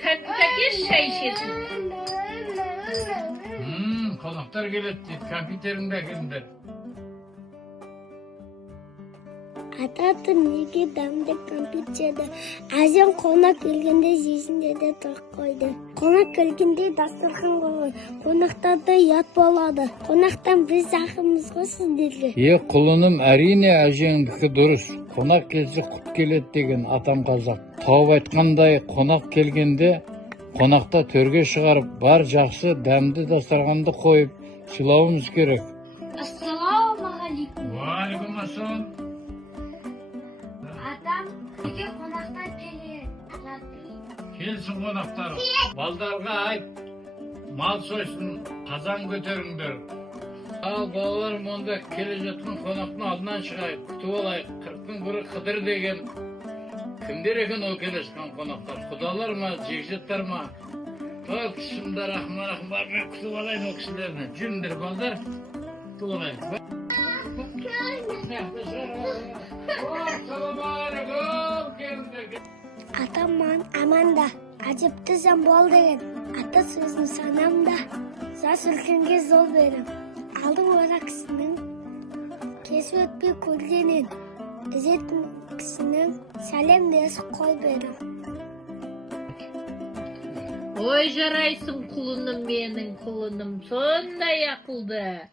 Kapıdaki çay içesin. Konaklar geldi. Kompüterinde kimdir? Ататы неге дамды компьютерде азан қонақ келгенде жесін деді тұрып қойды. Қонақ келгенде дастархан қойған. Қонақтарда ят болады. Қонақтан біз ақымыз ғой сіздерге. Құлыным, әрине әжеңдікі дұрыс. Қонақ келсе құт келеді деген атам қазақ. Тауып айтқандай, қонақ келгенде қонақта төрге шығарып, бар жақсы дәмді дастарханды қойып, сыйлауымыз керек. Ассалаумағалейкум. Уағалейкум ассалам. Атам неге қонақтар келеді? Келсін қонақтар. Балдарға айт, мал сойсын, қазан көтеріңдер. Ал балаларым, онда келе жатқан қонақтың алдынан шығайық, күтіп алайық. 40-тың бірі Қыдыр деген. Кімдер екен ол келе жатқан қонақтар? Құдалар ма, жекжаттар ма? Ол кісімді рахым бар, мен күтіп алайын ол кісілерді. Жүріңдер балдар, күтіп алайын. Атам маған аманда, ажыпты жан бол деген. Ата сөзін санамда, жас үлкенге жол берем. Алдың ора кісінің, кесіп өтпей көргенен, ізетін кісінің сәлем десіп қой берем. Ой жарайсың құлыным менің құлыным, сондай ақылды.